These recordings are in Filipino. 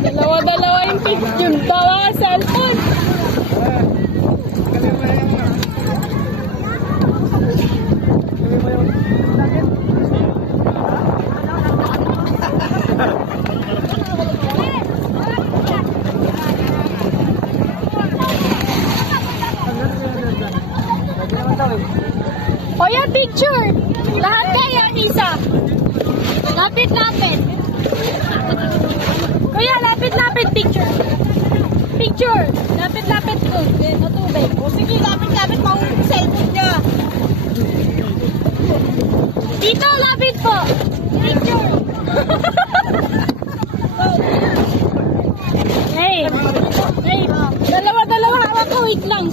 Dalawa-dalawa yung picture. Bawa ka cellphone. O yan, picture. Lahat kaya, isa. Lapit-lapit. Kuya, lapit-lapit, picture. Picture. Lapit-lapit ko. O tubig. O sige, lapit-lapit mo ang cellphone niya. Dito, lapit po. Picture. Hey. Hey. Dalawa-dalawa. Hawak ko. Wait lang.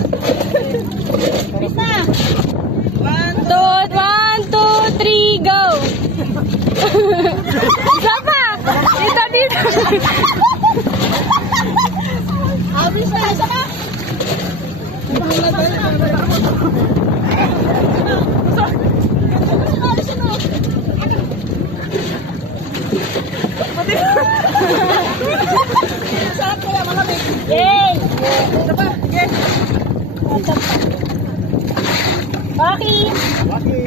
Bisa. One, two, three, go. Isa pa. Dito. Abis na, isa ka. Sarap kaya malamig. Yay. Isa pa, sige. Baki. Baki.